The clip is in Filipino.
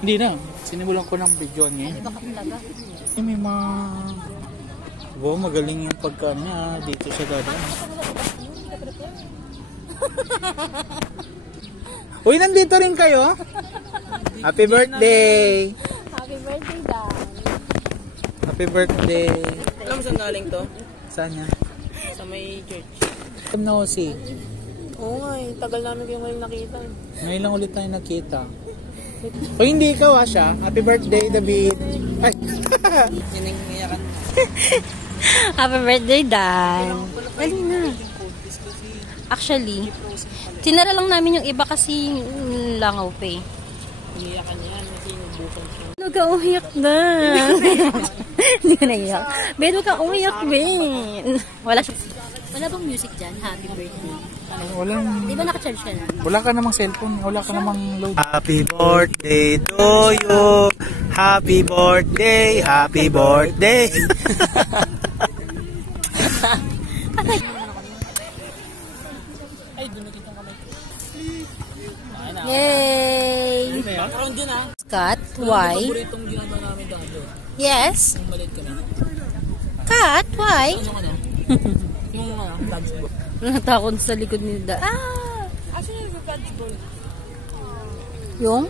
Hindi na. Sinimulan ko ng video niya. Iba ka talaga. May mga... Wow, magaling yung pagkaan niya dito sa dada. Uy, nandito rin kayo? Happy birthday! Happy birthday, Dan. Happy birthday! Alam mo saan galing to? Saan niya? Sa may church. Come na si. Oo nga eh. Tagal namin kayo ngayon nakita eh. Ngayon lang ulit tayo nakita. O hindi ikaw siya. Happy birthday, David. Ay! Siningiyakan. Happy birthday, Dan. Dali na. Actually, tinara lang namin yung iba kasi langaw pa eh. Iniyakan niya yan. Kasi inubukan siya. Huwag ka umiyak na. Hindi ka naiyak. Ben, huwag ka umiyak, Ben. Wala bang music dyan? Happy birthday. Walang... Di ba naka-charge ka na? Wala ka namang cellphone. Wala ka namang load. Happy birthday to you. Happy birthday. Happy birthday. Ay, doon na kitang kamay. Yay! Background din ah. Cut, why? Paboritong ginagawa namin dito. Yes. Yung maliit ka na. Cut, why? Ano ka na? Yung dodgeball. Natakot sa likod ni Da. Ah! Actually, yung dodgeball. Yung?